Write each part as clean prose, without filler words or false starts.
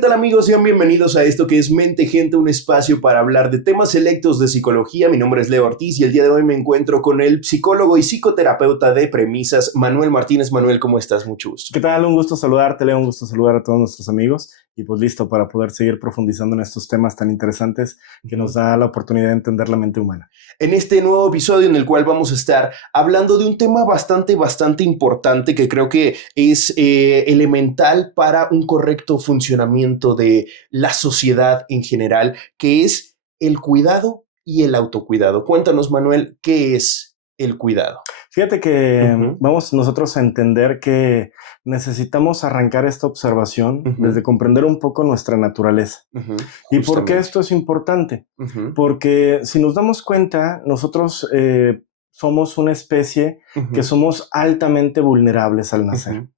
tal amigos? Sean bienvenidos a esto que es Mente Gente, un espacio para hablar de temas selectos de psicología. Mi nombre es Leo Ortiz y el día de hoy me encuentro con el psicólogo y psicoterapeuta de Premisas, Manuel Martínez. Manuel, ¿cómo estás? Mucho gusto. ¿Qué tal? Un gusto saludarte, Leo, un gusto saludar a todos nuestros amigos y pues listo para poder seguir profundizando en estos temas tan interesantes que nos da la oportunidad de entender la mente humana. En este nuevo episodio en el cual vamos a estar hablando de un tema bastante importante que creo que es elemental para un correcto funcionamiento de la sociedad en general, que es el cuidado y el autocuidado. Cuéntanos, Manuel, ¿qué es el cuidado? Fíjate que vamos nosotros a entender que necesitamos arrancar esta observación desde comprender un poco nuestra naturaleza. ¿Y por qué esto es importante? Porque si nos damos cuenta, nosotros somos una especie que somos altamente vulnerables al nacer.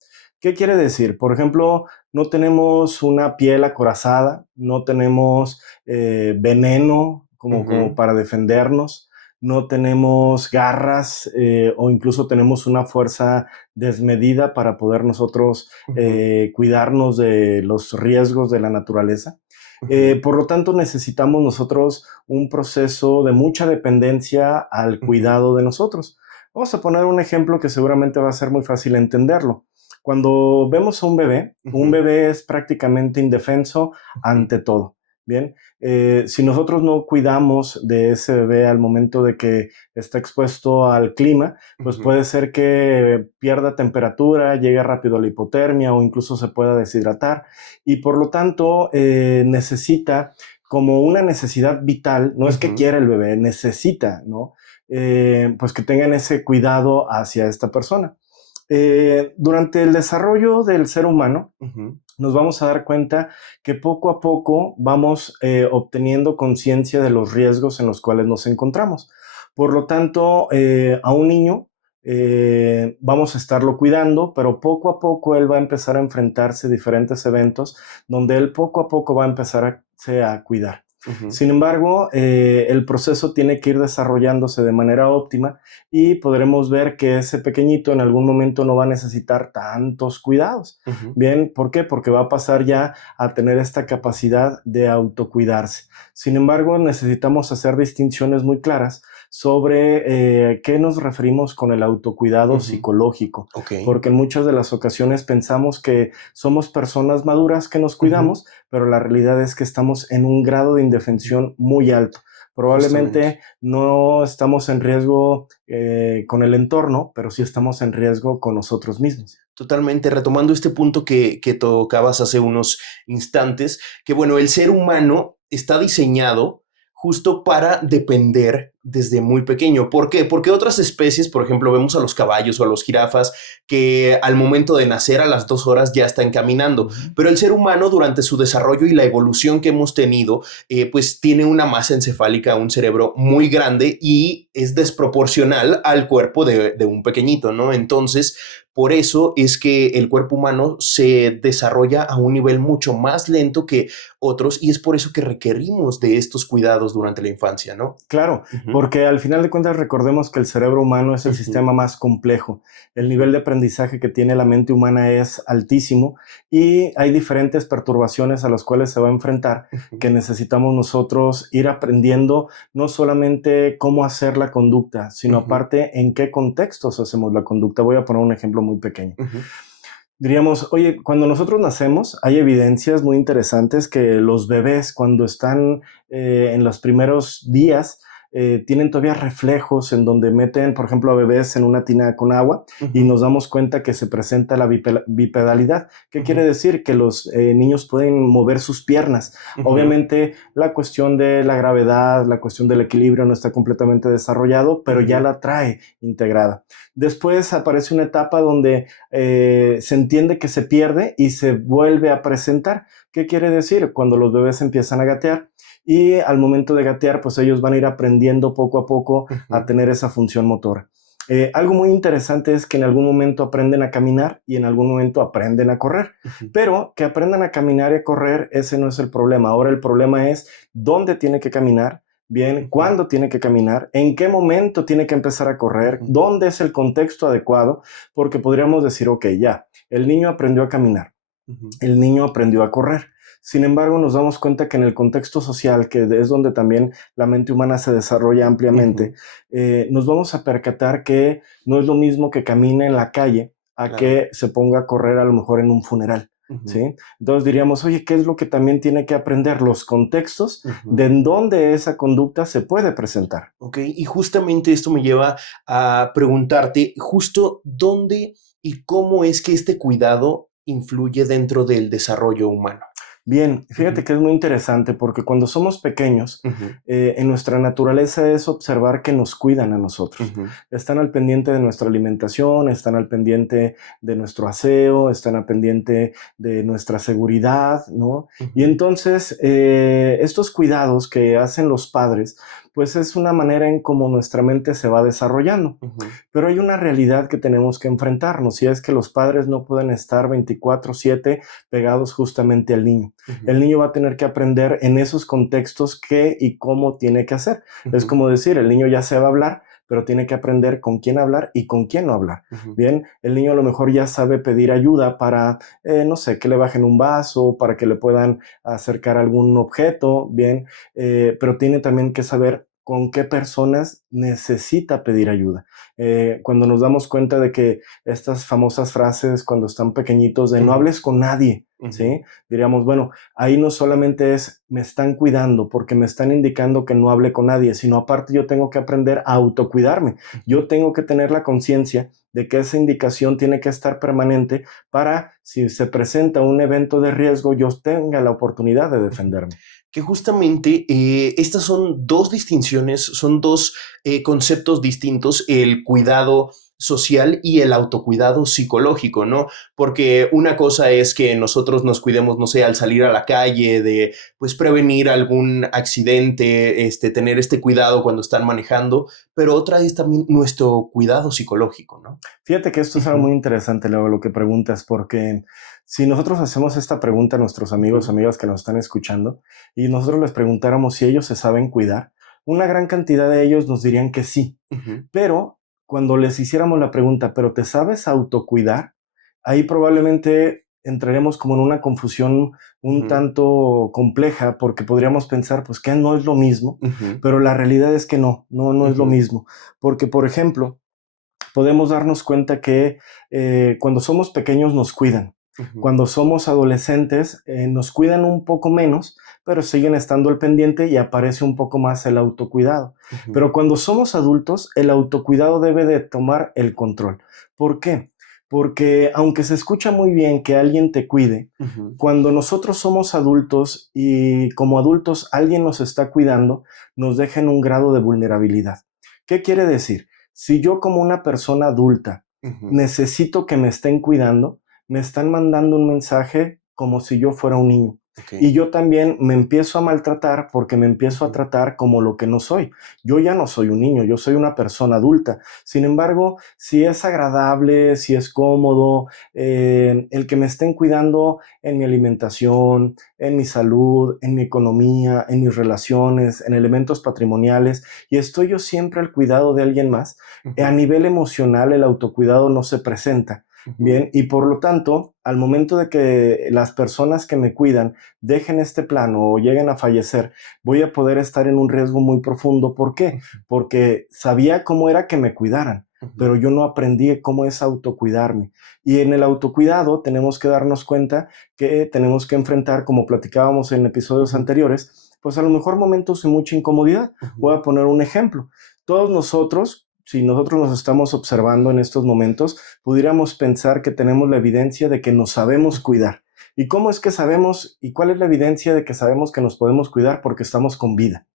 ¿Qué quiere decir? Por ejemplo, no tenemos una piel acorazada, no tenemos veneno como para defendernos, no tenemos garras o incluso tenemos una fuerza desmedida para poder nosotros cuidarnos de los riesgos de la naturaleza. Por lo tanto, necesitamos nosotros un proceso de mucha dependencia al cuidado de nosotros. Vamos a poner un ejemplo que seguramente va a ser muy fácil entenderlo. Cuando vemos a un bebé es prácticamente indefenso ante todo. Bien, si nosotros no cuidamos de ese bebé al momento de que está expuesto al clima, pues puede ser que pierda temperatura, llegue rápido a la hipotermia o incluso se pueda deshidratar y por lo tanto necesita como una necesidad vital, no es que quiera el bebé, necesita, ¿no? Pues que tengan ese cuidado hacia esta persona. Durante el desarrollo del ser humano, nos vamos a dar cuenta que poco a poco vamos obteniendo conciencia de los riesgos en los cuales nos encontramos. Por lo tanto, a un niño vamos a estarlo cuidando, pero poco a poco él va a empezar a enfrentarse a diferentes eventos donde él poco a poco va a empezar a cuidar. Sin embargo, el proceso tiene que ir desarrollándose de manera óptima y podremos ver que ese pequeñito en algún momento no va a necesitar tantos cuidados. Bien, ¿por qué? Porque va a pasar ya a tener esta capacidad de autocuidarse. Sin embargo, necesitamos hacer distinciones muy claras sobre qué nos referimos con el autocuidado psicológico, porque en muchas de las ocasiones pensamos que somos personas maduras que nos cuidamos, pero la realidad es que estamos en un grado de indefensión muy alto. Probablemente no estamos en riesgo con el entorno, pero sí estamos en riesgo con nosotros mismos. Totalmente, retomando este punto que tocabas hace unos instantes, que bueno, el ser humano está diseñado justo para depender desde muy pequeño. ¿Por qué? Porque otras especies, por ejemplo, vemos a los caballos o a los jirafas que al momento de nacer a las 2 horas ya están caminando. Pero el ser humano durante su desarrollo y la evolución que hemos tenido, pues tiene una masa encefálica, un cerebro muy grande y es desproporcional al cuerpo de un pequeñito, ¿no? Entonces, por eso es que el cuerpo humano se desarrolla a un nivel mucho más lento que otros y es por eso que requerimos de estos cuidados durante la infancia, ¿no? Claro, porque al final de cuentas recordemos que el cerebro humano es el sistema más complejo. El nivel de aprendizaje que tiene la mente humana es altísimo y hay diferentes perturbaciones a las cuales se va a enfrentar que necesitamos nosotros ir aprendiendo no solamente cómo hacer la conducta, sino aparte en qué contextos hacemos la conducta. Voy a poner un ejemplo muy pequeño. Diríamos, oye, cuando nosotros nacemos hay evidencias muy interesantes que los bebés cuando están en los primeros días tienen todavía reflejos en donde meten, por ejemplo, a bebés en una tina con agua y nos damos cuenta que se presenta la bipedalidad. ¿Qué quiere decir? Que los niños pueden mover sus piernas. Obviamente la cuestión de la gravedad, la cuestión del equilibrio no está completamente desarrollado, pero ya la trae integrada. Después aparece una etapa donde se entiende que se pierde y se vuelve a presentar. ¿Qué quiere decir? Cuando los bebés empiezan a gatear y al momento de gatear, pues ellos van a ir aprendiendo poco a poco a tener esa función motora. Algo muy interesante es que en algún momento aprenden a caminar y en algún momento aprenden a correr, pero que aprendan a caminar y a correr, ese no es el problema. Ahora el problema es dónde tiene que caminar, bien, cuándo tiene que caminar, en qué momento tiene que empezar a correr, dónde es el contexto adecuado, porque podríamos decir, ok, ya, el niño aprendió a caminar, el niño aprendió a correr. Sin embargo, nos damos cuenta que en el contexto social, que es donde también la mente humana se desarrolla ampliamente, nos vamos a percatar que no es lo mismo que camine en la calle a que se ponga a correr a lo mejor en un funeral. ¿Sí? Entonces diríamos, oye, ¿qué es lo que también tiene que aprender? Los contextos de en dónde esa conducta se puede presentar. Ok, y justamente esto me lleva a preguntarte justo dónde y cómo es que este cuidado influye dentro del desarrollo humano. Bien, fíjate que es muy interesante porque cuando somos pequeños, en nuestra naturaleza es observar que nos cuidan a nosotros. Están al pendiente de nuestra alimentación, están al pendiente de nuestro aseo, están al pendiente de nuestra seguridad, ¿no? Y entonces, estos cuidados que hacen los padres, pues es una manera en cómo nuestra mente se va desarrollando. Pero hay una realidad que tenemos que enfrentarnos y es que los padres no pueden estar 24/7 pegados justamente al niño. El niño va a tener que aprender en esos contextos qué y cómo tiene que hacer. Es como decir, el niño ya sabe hablar, pero tiene que aprender con quién hablar y con quién no hablar. Bien, el niño a lo mejor ya sabe pedir ayuda para, no sé, que le bajen un vaso, para que le puedan acercar algún objeto, bien, pero tiene también que saber con qué personas necesita pedir ayuda. Cuando nos damos cuenta de que estas famosas frases cuando están pequeñitos de no hables con nadie, ¿sí? Diríamos, bueno, ahí no solamente es me están cuidando porque me están indicando que no hable con nadie, sino aparte yo tengo que aprender a autocuidarme. Yo tengo que tener la conciencia de que esa indicación tiene que estar permanente para, si se presenta un evento de riesgo, yo tenga la oportunidad de defenderme. Que justamente estas son dos distinciones, son dos conceptos distintos, el cuidado social y el autocuidado psicológico, ¿no? Porque una cosa es que nosotros nos cuidemos, no sé, al salir a la calle, de pues prevenir algún accidente, tener este cuidado cuando están manejando, pero otra es también nuestro cuidado psicológico, ¿no? Fíjate que esto es algo muy interesante, Leo, lo que preguntas, porque si nosotros hacemos esta pregunta a nuestros amigos, amigas que nos están escuchando, y nosotros les preguntáramos si ellos se saben cuidar, una gran cantidad de ellos nos dirían que sí. Pero cuando les hiciéramos la pregunta, ¿pero te sabes autocuidar? Ahí probablemente entraremos como en una confusión un tanto compleja, porque podríamos pensar, pues que no es lo mismo, pero la realidad es que no es lo mismo. Porque, por ejemplo, podemos darnos cuenta que cuando somos pequeños nos cuidan. Cuando somos adolescentes nos cuidan un poco menos, pero siguen estando al pendiente y aparece un poco más el autocuidado. Pero cuando somos adultos, el autocuidado debe de tomar el control. ¿Por qué? Porque aunque se escucha muy bien que alguien te cuide, cuando nosotros somos adultos y como adultos alguien nos está cuidando, nos deja en un grado de vulnerabilidad. ¿Qué quiere decir? Si yo como una persona adulta necesito que me estén cuidando, me están mandando un mensaje como si yo fuera un niño. Y yo también me empiezo a maltratar porque me empiezo a tratar como lo que no soy. Yo ya no soy un niño, yo soy una persona adulta. Sin embargo, si es agradable, si es cómodo, el que me estén cuidando en mi alimentación, en mi salud, en mi economía, en mis relaciones, en elementos patrimoniales, y estoy yo siempre al cuidado de alguien más, a nivel emocional el autocuidado no se presenta. Bien, y por lo tanto, al momento de que las personas que me cuidan dejen este plano o lleguen a fallecer, voy a poder estar en un riesgo muy profundo. ¿Por qué? Porque sabía cómo era que me cuidaran, pero yo no aprendí cómo es autocuidarme. Y en el autocuidado tenemos que darnos cuenta que tenemos que enfrentar, como platicábamos en episodios anteriores, pues a lo mejor momentos de mucha incomodidad. Voy a poner un ejemplo. Todos nosotros, si nosotros nos estamos observando en estos momentos, pudiéramos pensar que tenemos la evidencia de que nos sabemos cuidar. ¿Y cómo es que sabemos y cuál es la evidencia de que sabemos que nos podemos cuidar? Porque estamos con vida.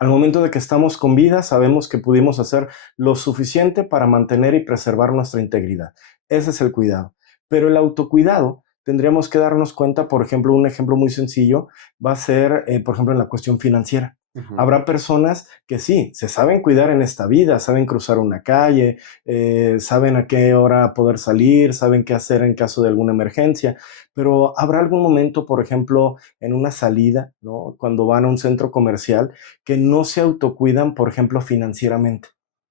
Al momento de que estamos con vida, sabemos que pudimos hacer lo suficiente para mantener y preservar nuestra integridad. Ese es el cuidado. Pero el autocuidado, tendríamos que darnos cuenta, por ejemplo, un ejemplo muy sencillo va a ser, por ejemplo, en la cuestión financiera. Habrá personas que sí, se saben cuidar en esta vida, saben cruzar una calle, saben a qué hora poder salir, saben qué hacer en caso de alguna emergencia, pero habrá algún momento, por ejemplo, en una salida, ¿no? Cuando van a un centro comercial, que no se autocuidan, por ejemplo, financieramente,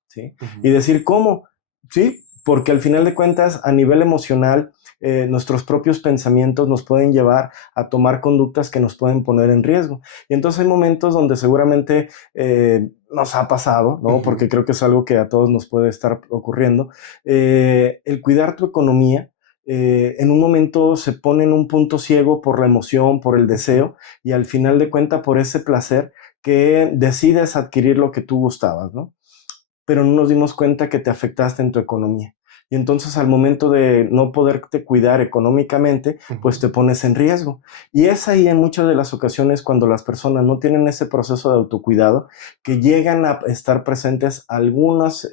¿sí? Y decir, ¿cómo? Sí, porque al final de cuentas, a nivel emocional, nuestros propios pensamientos nos pueden llevar a tomar conductas que nos pueden poner en riesgo. Y entonces hay momentos donde seguramente nos ha pasado, ¿no? Porque creo que es algo que a todos nos puede estar ocurriendo. El cuidar tu economía, en un momento se pone en un punto ciego por la emoción, por el deseo, y al final de cuentas por ese placer que decides adquirir lo que tú gustabas, ¿no? Pero no nos dimos cuenta que te afectaste en tu economía. Y entonces al momento de no poderte cuidar económicamente, pues te pones en riesgo. Y es ahí en muchas de las ocasiones cuando las personas no tienen ese proceso de autocuidado, que llegan a estar presentes algunos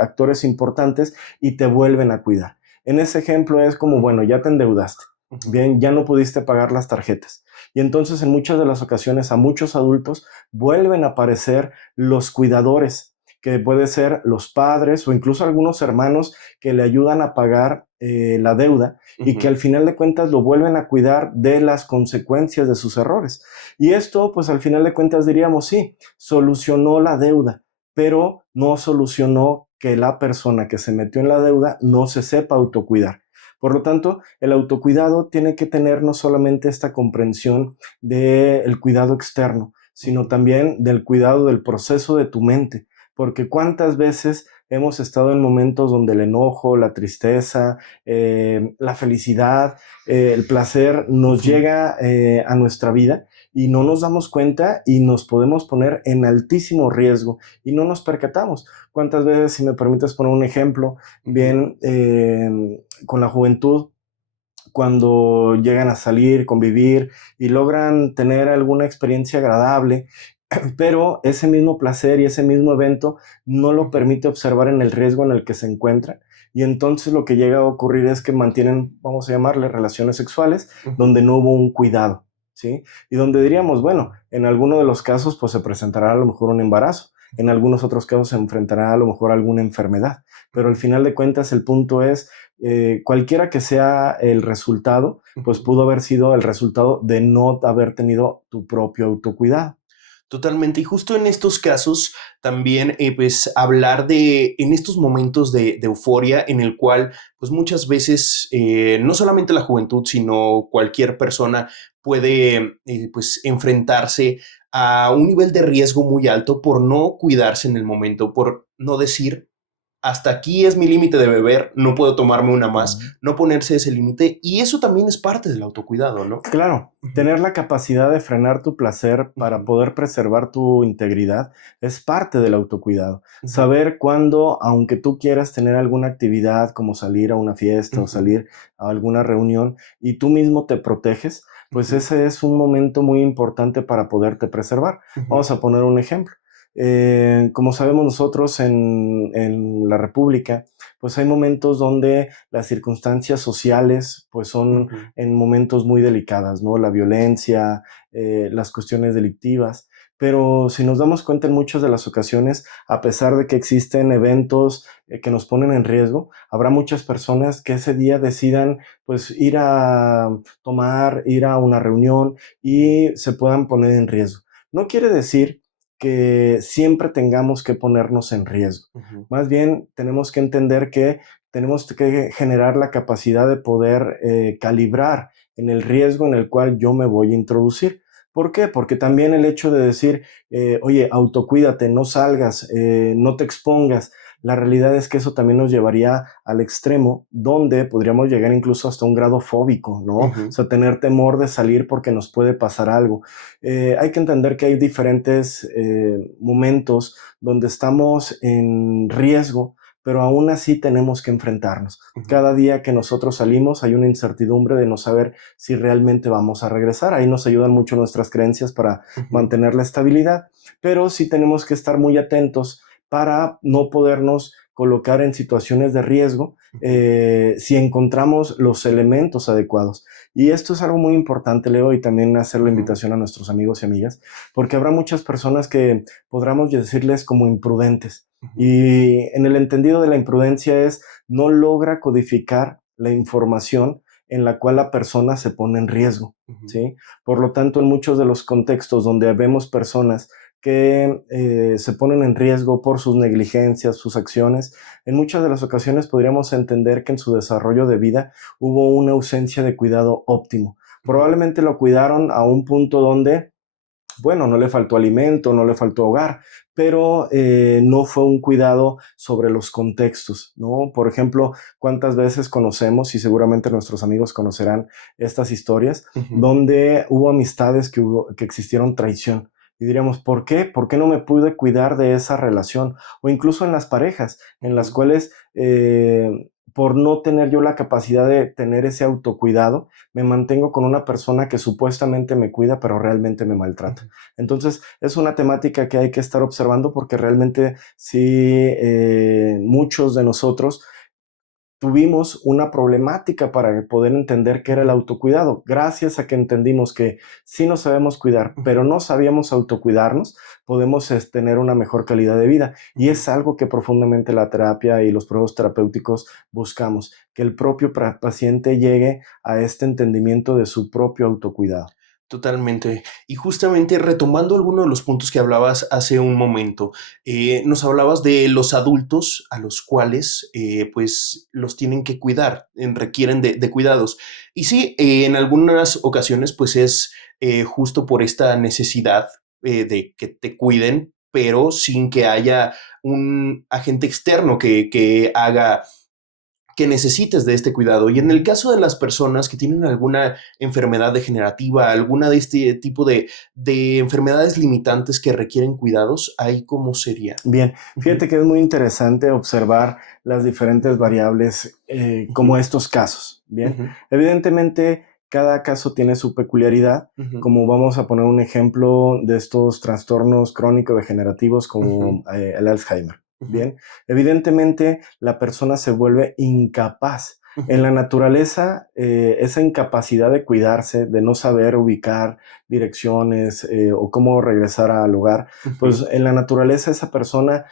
actores importantes y te vuelven a cuidar. En ese ejemplo es como, bueno, ya te endeudaste, bien, ya no pudiste pagar las tarjetas. Y entonces en muchas de las ocasiones a muchos adultos vuelven a aparecer los cuidadores, que puede ser los padres o incluso algunos hermanos que le ayudan a pagar la deuda y que al final de cuentas lo vuelven a cuidar de las consecuencias de sus errores. Y esto, pues al final de cuentas diríamos, sí, solucionó la deuda, pero no solucionó que la persona que se metió en la deuda no se sepa autocuidar. Por lo tanto, el autocuidado tiene que tener no solamente esta comprensión del cuidado externo, sino también del cuidado del proceso de tu mente, porque cuántas veces hemos estado en momentos donde el enojo, la tristeza, la felicidad, el placer nos llega a nuestra vida y no nos damos cuenta y nos podemos poner en altísimo riesgo y no nos percatamos. ¿Cuántas veces, si me permites poner un ejemplo, bien, con la juventud, cuando llegan a salir, convivir y logran tener alguna experiencia agradable, pero ese mismo placer y ese mismo evento no lo permite observar en el riesgo en el que se encuentra, y entonces lo que llega a ocurrir es que mantienen, vamos a llamarle, relaciones sexuales donde no hubo un cuidado, ¿sí? Y donde diríamos, bueno, en alguno de los casos pues se presentará a lo mejor un embarazo, en algunos otros casos se enfrentará a lo mejor a alguna enfermedad, pero al final de cuentas el punto es, cualquiera que sea el resultado, pues pudo haber sido el resultado de no haber tenido tu propio autocuidado. Totalmente. Y justo en estos casos también, pues hablar de, en estos momentos de euforia en el cual, pues muchas veces, no solamente la juventud, sino cualquier persona puede, pues enfrentarse a un nivel de riesgo muy alto por no cuidarse en el momento, por no decir, hasta aquí es mi límite de beber, no puedo tomarme una más, no ponerse ese límite, y eso también es parte del autocuidado, ¿no? Claro, tener la capacidad de frenar tu placer para poder preservar tu integridad es parte del autocuidado. Saber cuándo, aunque tú quieras tener alguna actividad como salir a una fiesta o salir a alguna reunión y tú mismo te proteges, pues ese es un momento muy importante para poderte preservar. Vamos a poner un ejemplo. Como sabemos nosotros en la República, pues hay momentos donde las circunstancias sociales pues son en momentos muy delicadas, ¿no? La violencia, las cuestiones delictivas. Pero si nos damos cuenta en muchas de las ocasiones, a pesar de que existen eventos que nos ponen en riesgo, habrá muchas personas que ese día decidan pues ir a tomar, ir a una reunión y se puedan poner en riesgo. No quiere decir que siempre tengamos que ponernos en riesgo. Más bien tenemos que entender que tenemos que generar la capacidad de poder calibrar en el riesgo en el cual yo me voy a introducir. ¿Por qué? Porque también el hecho de decir, oye, autocuídate, no salgas, no te expongas, la realidad es que eso también nos llevaría al extremo donde podríamos llegar incluso hasta un grado fóbico, ¿no? O sea, tener temor de salir porque nos puede pasar algo. Hay que entender que hay diferentes momentos donde estamos en riesgo, pero aún así tenemos que enfrentarnos. Cada día que nosotros salimos hay una incertidumbre de no saber si realmente vamos a regresar. Ahí nos ayudan mucho nuestras creencias para mantener la estabilidad, pero sí tenemos que estar muy atentos para no podernos colocar en situaciones de riesgo si encontramos los elementos adecuados. Y esto es algo muy importante, Leo, y también hacer la invitación a nuestros amigos y amigas, porque habrá muchas personas que podríamos decirles como imprudentes. Y en el entendido de la imprudencia es no logra codificar la información en la cual la persona se pone en riesgo, ¿sí? Por lo tanto, en muchos de los contextos donde vemos personas que se ponen en riesgo por sus negligencias, sus acciones. En muchas de las ocasiones podríamos entender que en su desarrollo de vida hubo una ausencia de cuidado óptimo. Probablemente lo cuidaron a un punto donde, bueno, no le faltó alimento, no le faltó hogar, pero no fue un cuidado sobre los contextos, ¿no? Por ejemplo, ¿cuántas veces conocemos, y seguramente nuestros amigos conocerán estas historias, donde hubo amistades que existieron traición? Y diríamos, ¿por qué? ¿Por qué no me pude cuidar de esa relación? O incluso en las parejas, en las cuales por no tener yo la capacidad de tener ese autocuidado, me mantengo con una persona que supuestamente me cuida, pero realmente me maltrata. Entonces, es una temática que hay que estar observando porque realmente sí, muchos de nosotros tuvimos una problemática para poder entender qué era el autocuidado. Gracias a que entendimos que sí nos sabemos cuidar, pero no sabíamos autocuidarnos, podemos tener una mejor calidad de vida. Y es algo que profundamente la terapia y los procesos terapéuticos buscamos, que el propio paciente llegue a este entendimiento de su propio autocuidado. Totalmente. Y justamente retomando algunos de los puntos que hablabas hace un momento, nos hablabas de los adultos a los cuales pues los tienen que cuidar, requieren de cuidados. Y sí, en algunas ocasiones pues es justo por esta necesidad de que te cuiden, pero sin que haya un agente externo que haga que necesites de este cuidado. Y en el caso de las personas que tienen alguna enfermedad degenerativa, alguna de este tipo de enfermedades limitantes que requieren cuidados, ¿ahí cómo sería? Bien, fíjate que es muy interesante observar las diferentes variables como estos casos. Bien, evidentemente cada caso tiene su peculiaridad, como vamos a poner un ejemplo de estos trastornos crónico-degenerativos como el Alzheimer. Bien, evidentemente la persona se vuelve incapaz. En la naturaleza, esa incapacidad de cuidarse, de no saber ubicar direcciones o cómo regresar al hogar, pues en la naturaleza esa persona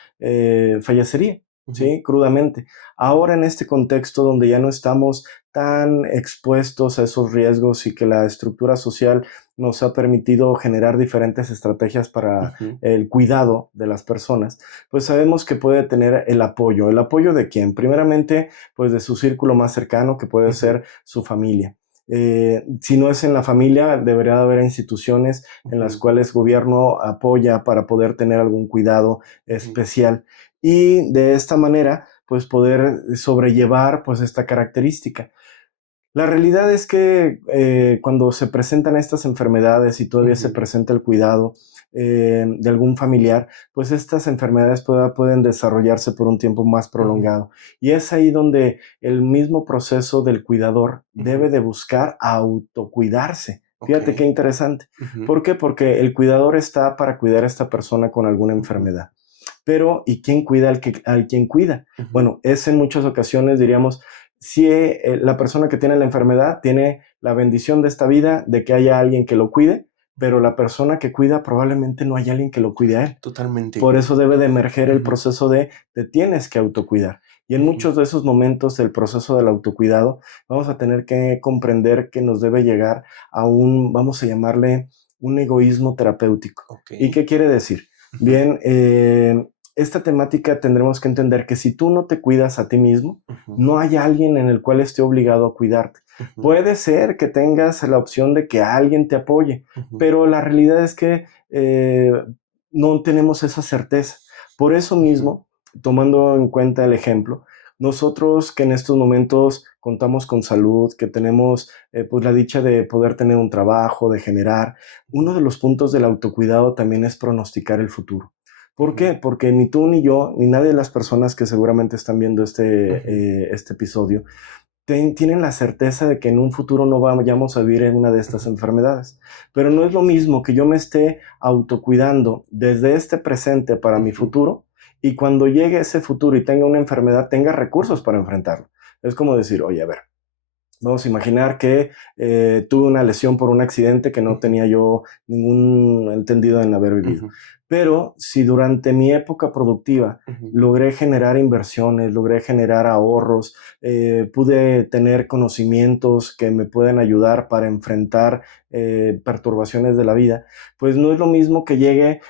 fallecería, ¿sí? Crudamente. Ahora en este contexto donde ya no estamos tan expuestos a esos riesgos y que la estructura social nos ha permitido generar diferentes estrategias para el cuidado de las personas, pues sabemos que puede tener el apoyo. ¿El apoyo de quién? Primeramente, pues de su círculo más cercano, que puede ser su familia. Si no es en la familia, debería haber instituciones en las cuales el gobierno apoya para poder tener algún cuidado especial y de esta manera pues poder sobrellevar pues esta característica. La realidad es que cuando se presentan estas enfermedades y todavía se presenta el cuidado de algún familiar, pues estas enfermedades pueden desarrollarse por un tiempo más prolongado. Y es ahí donde el mismo proceso del cuidador debe de buscar autocuidarse. Fíjate qué interesante. ¿Por qué? Porque el cuidador está para cuidar a esta persona con alguna enfermedad. Pero, ¿y quién cuida al quien cuida? Bueno, es en muchas ocasiones, diríamos, si la persona que tiene la enfermedad tiene la bendición de esta vida de que haya alguien que lo cuide, pero la persona que cuida probablemente no haya alguien que lo cuide a él. Totalmente. Por eso debe de emerger el proceso de te tienes que autocuidar. Y en muchos de esos momentos del proceso del autocuidado vamos a tener que comprender que nos debe llegar a un, vamos a llamarle, un egoísmo terapéutico. ¿Y qué quiere decir? Bien, esta temática tendremos que entender que si tú no te cuidas a ti mismo, no hay alguien en el cual esté obligado a cuidarte. Puede ser que tengas la opción de que alguien te apoye, pero la realidad es que no tenemos esa certeza. Por eso mismo, tomando en cuenta el ejemplo, nosotros que en estos momentos contamos con salud, que tenemos pues la dicha de poder tener un trabajo, de generar, uno de los puntos del autocuidado también es pronosticar el futuro. ¿Por qué? Porque ni tú ni yo, ni nadie de las personas que seguramente están viendo este episodio, tienen la certeza de que en un futuro no vayamos a vivir en una de estas enfermedades. Pero no es lo mismo que yo me esté autocuidando desde este presente para mi futuro y cuando llegue ese futuro y tenga una enfermedad, tenga recursos para enfrentarlo. Es como decir, oye, a ver, Vamos a imaginar que tuve una lesión por un accidente que no tenía yo ningún entendido en haber vivido. Pero si durante mi época productiva logré generar inversiones, logré generar ahorros, pude tener conocimientos que me pueden ayudar para enfrentar perturbaciones de la vida, pues no es lo mismo que llegue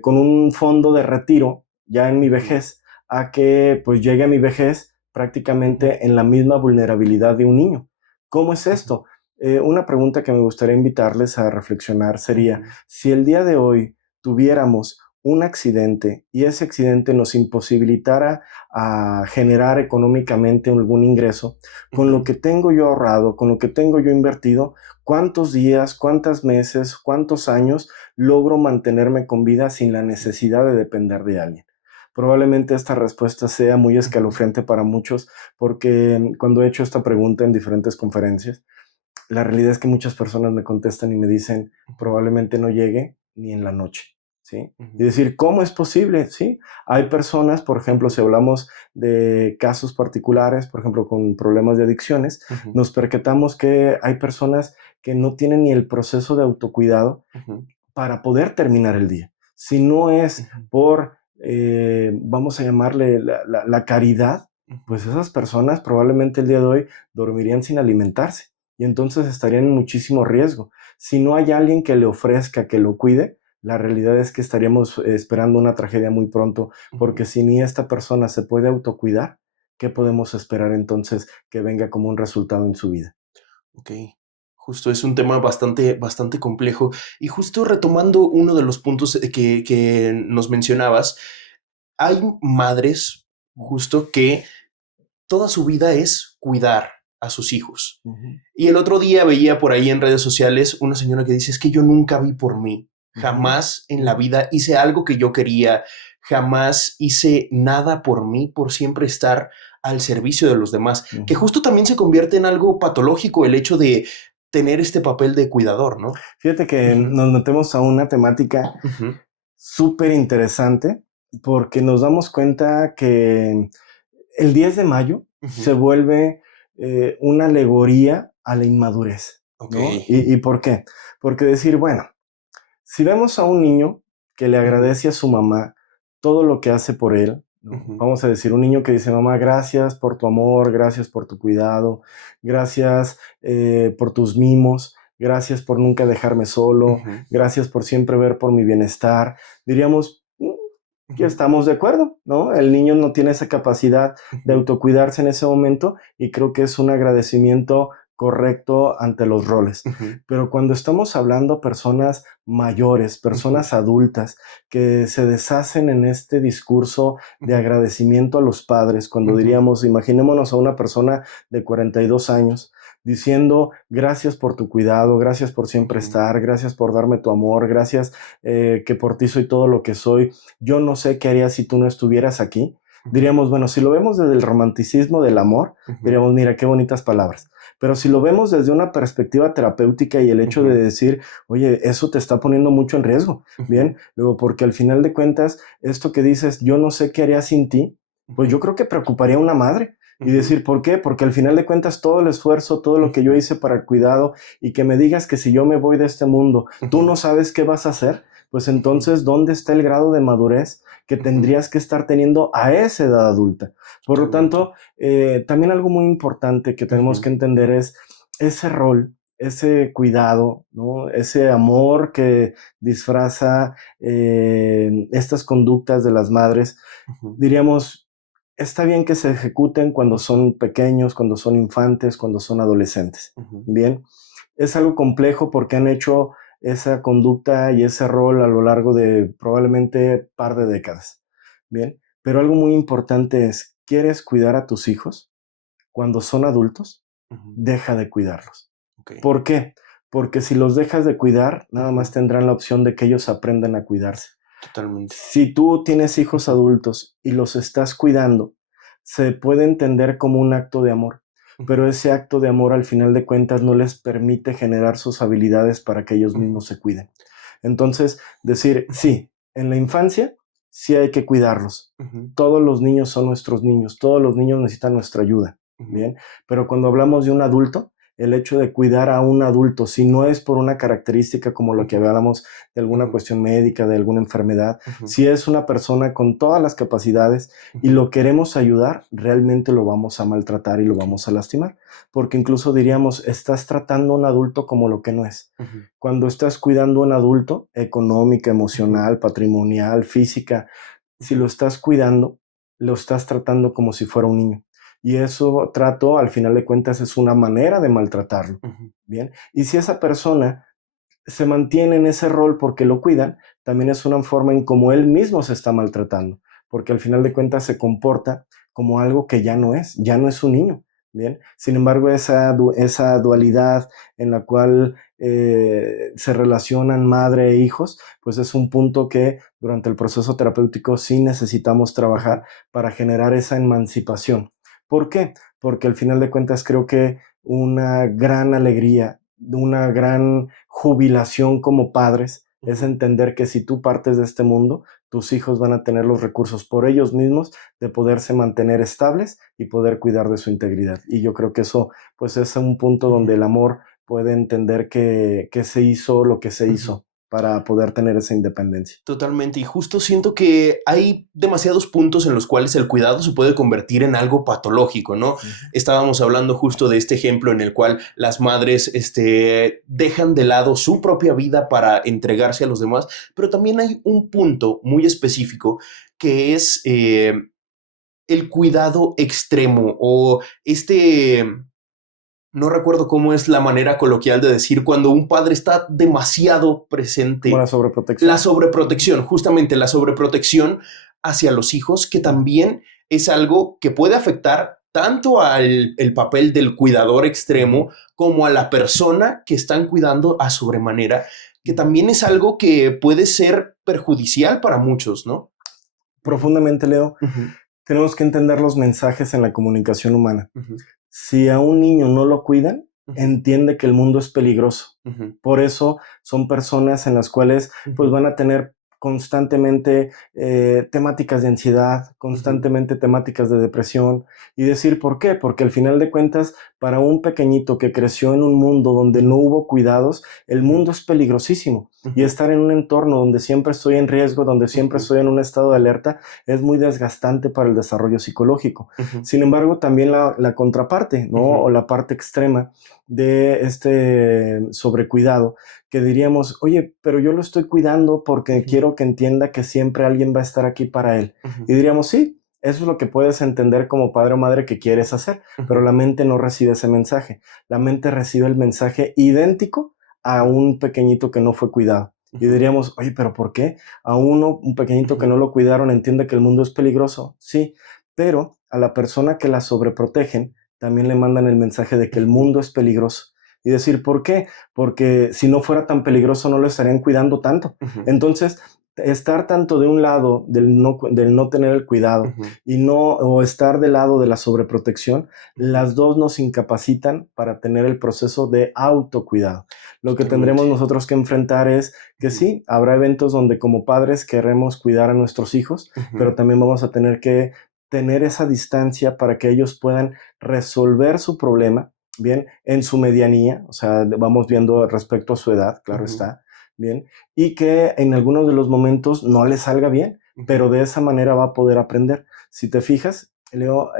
con un fondo de retiro ya en mi vejez, a que pues llegue a mi vejez prácticamente en la misma vulnerabilidad de un niño. ¿Cómo es esto? Una pregunta que me gustaría invitarles a reflexionar sería, si el día de hoy tuviéramos un accidente y ese accidente nos imposibilitara a generar económicamente algún ingreso, con lo que tengo yo ahorrado, con lo que tengo yo invertido, ¿cuántos días, cuántos meses, cuántos años logro mantenerme con vida sin la necesidad de depender de alguien? Probablemente esta respuesta sea muy escalofriante para muchos, porque cuando he hecho esta pregunta en diferentes conferencias, la realidad es que muchas personas me contestan y me dicen, probablemente no llegue ni en la noche, ¿sí? Y decir, ¿cómo es posible? Sí, hay personas, por ejemplo, si hablamos de casos particulares, por ejemplo, con problemas de adicciones, nos percatamos que hay personas que no tienen ni el proceso de autocuidado para poder terminar el día. Si no es por, vamos a llamarle la caridad, pues esas personas probablemente el día de hoy dormirían sin alimentarse y entonces estarían en muchísimo riesgo. Si no hay alguien que le ofrezca que lo cuide, la realidad es que estaríamos esperando una tragedia muy pronto, porque si ni esta persona se puede autocuidar, ¿qué podemos esperar entonces que venga como un resultado en su vida? Ok, justo es un tema bastante complejo. Y justo retomando uno de los puntos que nos mencionabas, hay madres justo que toda su vida es cuidar a sus hijos. Y el otro día veía por ahí en redes sociales una señora que dice, es que yo nunca vi por mí, jamás en la vida hice algo que yo quería, jamás hice nada por mí, por siempre estar al servicio de los demás, que justo también se convierte en algo patológico el hecho de tener este papel de cuidador, ¿no? Fíjate que nos metemos a una temática súper interesante, porque nos damos cuenta que el 10 de mayo se vuelve una alegoría a la inmadurez, ¿no? ¿Y por qué? Porque decir, bueno, si vemos a un niño que le agradece a su mamá todo lo que hace por él, ¿no? Vamos a decir, un niño que dice, mamá, gracias por tu amor, gracias por tu cuidado, gracias por tus mimos, gracias por nunca dejarme solo, gracias por siempre ver por mi bienestar. Diríamos, que estamos de acuerdo, ¿no? El niño no tiene esa capacidad de autocuidarse en ese momento y creo que es un agradecimiento correcto ante los roles. Pero cuando estamos hablando personas mayores, personas adultas, que se deshacen en este discurso de agradecimiento a los padres, cuando diríamos, imaginémonos a una persona de 42 años, diciendo gracias por tu cuidado, gracias por siempre estar, gracias por darme tu amor, gracias que por ti soy todo lo que soy, yo no sé qué haría si tú no estuvieras aquí. Diríamos, bueno, si lo vemos desde el romanticismo del amor, diríamos, mira, qué bonitas palabras. Pero si lo vemos desde una perspectiva terapéutica y el hecho de decir, oye, eso te está poniendo mucho en riesgo, ¿bien? Luego, porque al final de cuentas, esto que dices, yo no sé qué haría sin ti, pues yo creo que preocuparía a una madre. Y decir, ¿por qué? Porque al final de cuentas todo el esfuerzo, todo lo que yo hice para el cuidado y que me digas que si yo me voy de este mundo, tú no sabes qué vas a hacer, pues entonces, ¿dónde está el grado de madurez que tendrías que estar teniendo a esa edad adulta? Por lo tanto, también algo muy importante que tenemos que entender es ese rol, ese cuidado, ¿no? Ese amor que disfraza estas conductas de las madres. Diríamos, está bien que se ejecuten cuando son pequeños, cuando son infantes, cuando son adolescentes. Bien, es algo complejo porque han hecho esa conducta y ese rol a lo largo de probablemente par de décadas. Bien, pero algo muy importante es, ¿quieres cuidar a tus hijos? Cuando son adultos, deja de cuidarlos. ¿Por qué? Porque si los dejas de cuidar, nada más tendrán la opción de que ellos aprendan a cuidarse. Totalmente. Si tú tienes hijos adultos y los estás cuidando, se puede entender como un acto de amor, pero ese acto de amor al final de cuentas no les permite generar sus habilidades para que ellos mismos se cuiden. Entonces, decir, sí, en la infancia sí hay que cuidarlos. Todos los niños son nuestros niños, todos los niños necesitan nuestra ayuda. bien, pero cuando hablamos de un adulto, el hecho de cuidar a un adulto, si no es por una característica como lo que hablábamos de alguna cuestión médica, de alguna enfermedad, si es una persona con todas las capacidades y lo queremos ayudar, realmente lo vamos a maltratar y lo vamos a lastimar, porque incluso diríamos, estás tratando a un adulto como lo que no es. Cuando estás cuidando a un adulto, económica, emocional, patrimonial, física, si lo estás cuidando, lo estás tratando como si fuera un niño. Y eso trato, al final de cuentas, es una manera de maltratarlo. Bien. Y si esa persona se mantiene en ese rol porque lo cuidan, también es una forma en cómo él mismo se está maltratando, porque al final de cuentas se comporta como algo que ya no es un niño. Bien. Sin embargo, esa dualidad en la cual se relacionan madre e hijos, pues es un punto que durante el proceso terapéutico sí necesitamos trabajar para generar esa emancipación. ¿Por qué? Porque al final de cuentas creo que una gran alegría, una gran jubilación como padres es entender que si tú partes de este mundo, tus hijos van a tener los recursos por ellos mismos de poderse mantener estables y poder cuidar de su integridad. Y yo creo que eso pues es un punto donde el amor puede entender que se hizo lo que se hizo para poder tener esa independencia. Totalmente, y justo siento que hay demasiados puntos en los cuales el cuidado se puede convertir en algo patológico, ¿no? Estábamos hablando justo de este ejemplo en el cual las madres dejan de lado su propia vida para entregarse a los demás, pero también hay un punto muy específico que es el cuidado extremo o no recuerdo cómo es la manera coloquial de decir cuando un padre está demasiado presente. Como la sobreprotección. La sobreprotección, justamente la sobreprotección hacia los hijos, que también es algo que puede afectar tanto al el papel del cuidador extremo como a la persona que están cuidando a sobremanera, que también es algo que puede ser perjudicial para muchos, ¿no? Profundamente, Leo. Tenemos que entender los mensajes en la comunicación humana. Si a un niño no lo cuidan, entiende que el mundo es peligroso. Por eso son personas en las cuales pues van a tener constantemente temáticas de ansiedad, constantemente temáticas de depresión. Y decir por qué, porque al final de cuentas, para un pequeñito que creció en un mundo donde no hubo cuidados, el mundo es peligrosísimo. Y estar en un entorno donde siempre estoy en riesgo, donde siempre estoy en un estado de alerta, es muy desgastante para el desarrollo psicológico. Sin embargo, también la contraparte, ¿no? O la parte extrema de este sobrecuidado, que diríamos, oye, pero yo lo estoy cuidando porque quiero que entienda que siempre alguien va a estar aquí para él. Y diríamos, sí, eso es lo que puedes entender como padre o madre que quieres hacer, pero la mente no recibe ese mensaje. La mente recibe el mensaje idéntico a un pequeñito que no fue cuidado. Y diríamos, oye, ¿pero por qué? A un pequeñito que no lo cuidaron entiende que el mundo es peligroso. Sí, pero a la persona que la sobreprotegen también le mandan el mensaje de que el mundo es peligroso. Y decir, ¿por qué? Porque si no fuera tan peligroso no lo estarían cuidando tanto. Entonces, estar tanto de un lado del no tener el cuidado o estar del lado de la sobreprotección, las dos nos incapacitan para tener el proceso de autocuidado. Lo que tendremos nosotros que enfrentar es que sí, habrá eventos donde como padres queremos cuidar a nuestros hijos, pero también vamos a tener que tener esa distancia para que ellos puedan resolver su problema, bien, en su medianía, o sea, vamos viendo respecto a su edad, claro está, bien, y que en algunos de los momentos no le salga bien, pero de esa manera va a poder aprender. Si te fijas, Leo,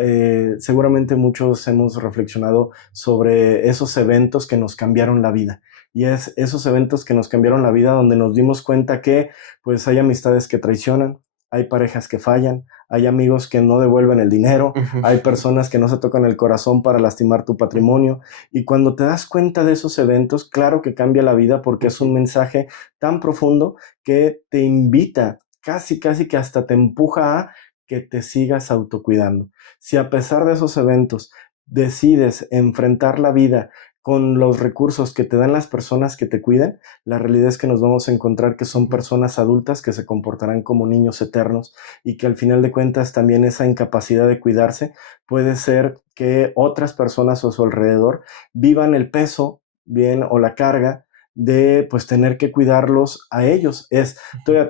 seguramente muchos hemos reflexionado sobre esos eventos que nos cambiaron la vida. Y es esos eventos que nos cambiaron la vida donde nos dimos cuenta que pues hay amistades que traicionan, hay parejas que fallan, hay amigos que no devuelven el dinero, hay personas que no se tocan el corazón para lastimar tu patrimonio. Y cuando te das cuenta de esos eventos, claro que cambia la vida porque es un mensaje tan profundo que te invita, casi que hasta te empuja a que te sigas autocuidando. Si a pesar de esos eventos decides enfrentar la vida con los recursos que te dan las personas que te cuidan, la realidad es que nos vamos a encontrar que son personas adultas que se comportarán como niños eternos y que al final de cuentas también esa incapacidad de cuidarse puede ser que otras personas a su alrededor vivan el peso, bien, o la carga de pues tener que cuidarlos a ellos.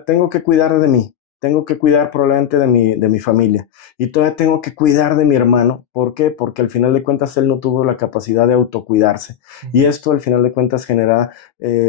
Tengo que cuidar de mí. tengo que cuidar probablemente de mi familia y todavía tengo que cuidar de mi hermano. ¿Por qué? Porque al final de cuentas él no tuvo la capacidad de autocuidarse y esto al final de cuentas genera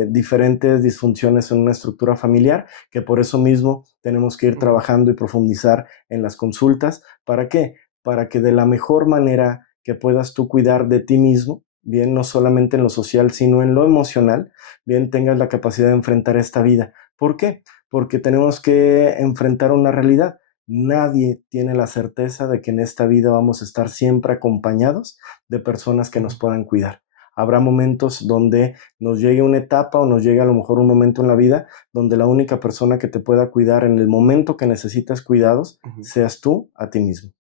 diferentes disfunciones en una estructura familiar, que por eso mismo tenemos que ir trabajando y profundizar en las consultas. ¿Para qué? Para que de la mejor manera que puedas tú cuidar de ti mismo, bien, no solamente en lo social, sino en lo emocional, bien, tengas la capacidad de enfrentar esta vida. ¿Por qué? Porque tenemos que enfrentar una realidad. Nadie tiene la certeza de que en esta vida vamos a estar siempre acompañados de personas que nos puedan cuidar. Habrá momentos donde nos llegue una etapa o nos llegue a lo mejor un momento en la vida donde la única persona que te pueda cuidar en el momento que necesitas cuidados seas tú a ti mismo.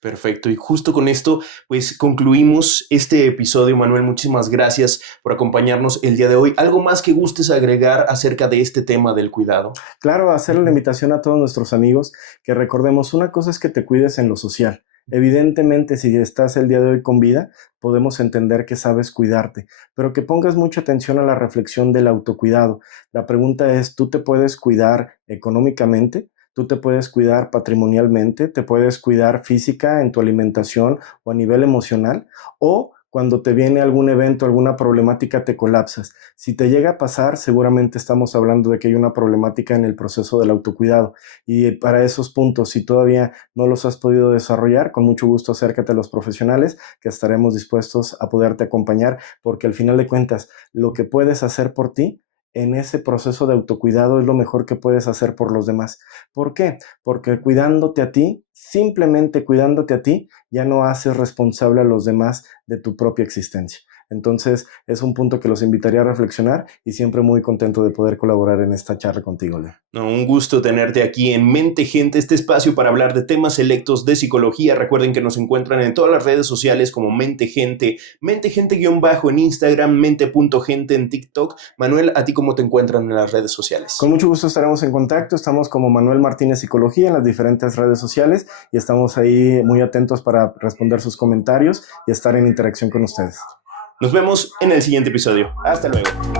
Perfecto, y justo con esto pues concluimos este episodio. Manuel, muchísimas gracias por acompañarnos el día de hoy. ¿Algo más que gustes agregar acerca de este tema del cuidado? Claro, hacerle la invitación a todos nuestros amigos que recordemos, una cosa es que te cuides en lo social. Evidentemente, si estás el día de hoy con vida, podemos entender que sabes cuidarte, pero que pongas mucha atención a la reflexión del autocuidado. La pregunta es, ¿tú te puedes cuidar económicamente? Tú te puedes cuidar patrimonialmente, te puedes cuidar física en tu alimentación o a nivel emocional, o cuando te viene algún evento, alguna problemática, te colapsas. Si te llega a pasar, seguramente estamos hablando de que hay una problemática en el proceso del autocuidado. Y para esos puntos, si todavía no los has podido desarrollar, con mucho gusto acércate a los profesionales, que estaremos dispuestos a poderte acompañar, porque al final de cuentas, lo que puedes hacer por ti en ese proceso de autocuidado es lo mejor que puedes hacer por los demás. ¿Por qué? Porque cuidándote a ti, simplemente cuidándote a ti, ya no haces responsable a los demás de tu propia existencia. Entonces, es un punto que los invitaría a reflexionar y siempre muy contento de poder colaborar en esta charla contigo, Leo. No, un gusto tenerte aquí en Mente Gente, este espacio para hablar de temas selectos de psicología. Recuerden que nos encuentran en todas las redes sociales como Mente Gente, Mente Gente-bajo en Instagram, mente.gente en TikTok. Manuel, ¿a ti cómo te encuentran en las redes sociales? Con mucho gusto estaremos en contacto. Estamos como Manuel Martínez Psicología en las diferentes redes sociales y estamos ahí muy atentos para responder sus comentarios y estar en interacción con ustedes. Nos vemos en el siguiente episodio. Hasta luego.